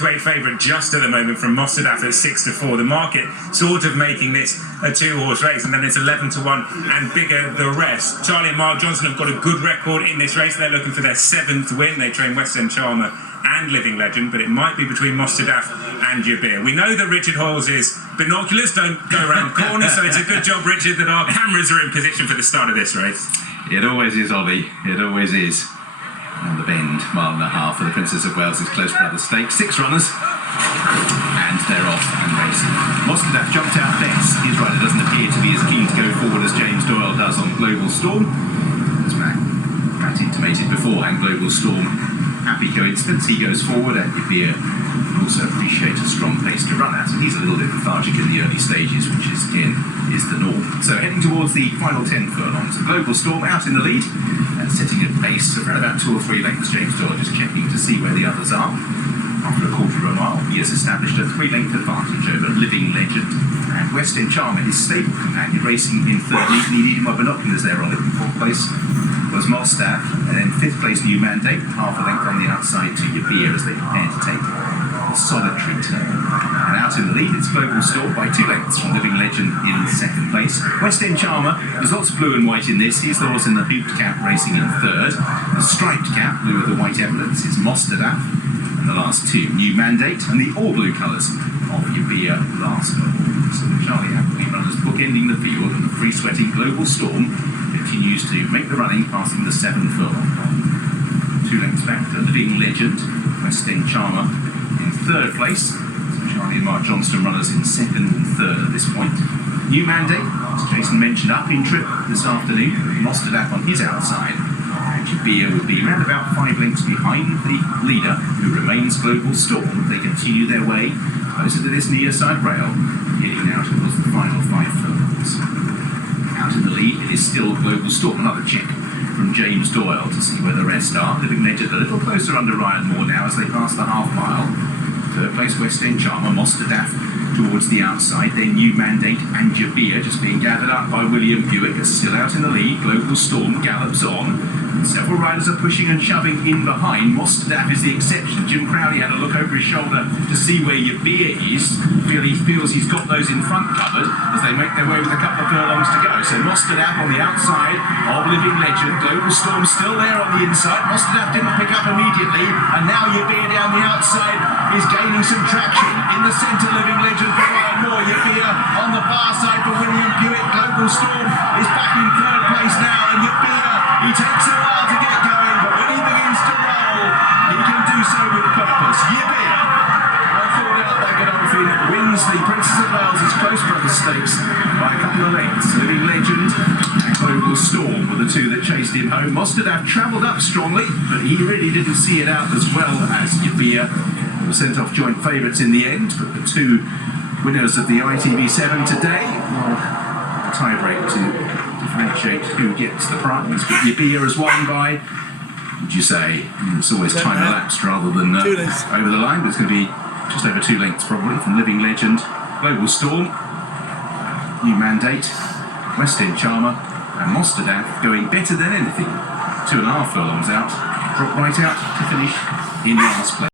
Weight favourite just at the moment from Mostahdaf at 6-4. The market sort of making this a two-horse race, and then it's 11-1 and bigger the rest. Charlie and Mark Johnson have got a good record in this race. They're looking for their 7th win. They train West End Charmer and Living Legend, but it might be between Mostahdaf and Jabir. We know that Richard Hall's binoculars don't go around corners, so it's a good job, Richard, that our cameras are in position for the start of this race. It always is, Ollie. It always is. And the bend, 1.5 for the Princess of Wales' Close Brothers Stakes. 6 runners, and they're off and racing. Mostahdaf jumped out best. His rider doesn't appear to be as keen to go forward as James Doyle does on Global Storm. As Matt intimated beforehand, Global Storm, happy coincidence, he goes forward, and Jabir also appreciate a strong pace to run at, and he's a little bit lethargic in the early stages, which is, again, is the norm. So heading towards the final 10 furlongs, Global Storm out in the lead, and setting a pace of around about 2 or 3 lengths. James Doyle just checking to see where the others are. After a quarter of a mile, he has established a 3-length advantage over Living Legend, and West End Charmer, his stable companion, racing in 3rd. You can need my binoculars there on it. In 4th place was Mostahdaf, and then 5th place New Mandate, half a length on the outside to Jabir as they prepare to take a solitary turn. And out in the lead, it's Global Storm by 2 lengths from Living Legend in 2nd place. West End Charmer, there's lots of blue and white in this. He's the horse in the hooped cap racing in 3rd. The striped cap, blue with the white evidence, is Mostahdaf. And the last 2, New Mandate, and the all-blue colours of Jabir last of all. So the Charlie Appleby runners bookending the field, and the free-sweating Global Storm continues to make the running, passing the 7th furlong. 2 lengths back to Living Legend, West End Charmer in 3rd place. So Charlie and Mark Johnston runners in 2nd and 3rd at this point. New Mandate, as Jason mentioned, up in trip this afternoon, Mostahdaf on his outside. Jabir will be around about 5 lengths behind the leader, who remains Global Storm. They continue their way closer to this near side rail, heading now towards the final 5 furlongs. Out in the lead, it is still Global Storm. Another check from James Doyle to see where the rest are. Living Legend a little closer under Ryan Moore now as they pass the half mile. 3rd place West End Charmer, Mostahdaf towards the outside, then New Mandate and Jabir just being gathered up by William Buick, are still out in the lead. Global Storm gallops on. Several riders are pushing and shoving in behind. Mostahdaf is the exception. Jim Crowley had a look over his shoulder to see where Jabir is. He feels he's got those in front covered as they make their way with a couple of furlongs to go. So Mostahdaf on the outside of Living Legend. Global Storm still there on the inside. Mostahdaf didn't pick up immediately, and now Jabir down the outside is gaining some traction. In the centre, Living Legend for Ryan Moore. Jabir on the far side for William Buick. Global Storm is back in 3rd place now, and Jabir, he takes a while to get going, but when he begins to roll, he can do so with purpose. Jabir, well thought out by Godolphin, wins the Princess of Wales' Close Brothers Stakes by a couple of lengths. Living Legend and Global Storm were the 2 that chased him home. Mostahdaf travelled up strongly, but he really didn't see it out as well as Jabir. They were sent off joint favourites in the end, but the 2 winners of the ITV7 today will tie-break to differentiate who gets the prize. But Jabir has won by, would you say, it's always time elapsed rather than over the line, but it's going to be just over 2 lengths probably from Living Legend, Global Storm, New Mandate, West End Charmer, and Mostahdaf going better than anything. 2.5 furlongs out, drop right out to finish in last place.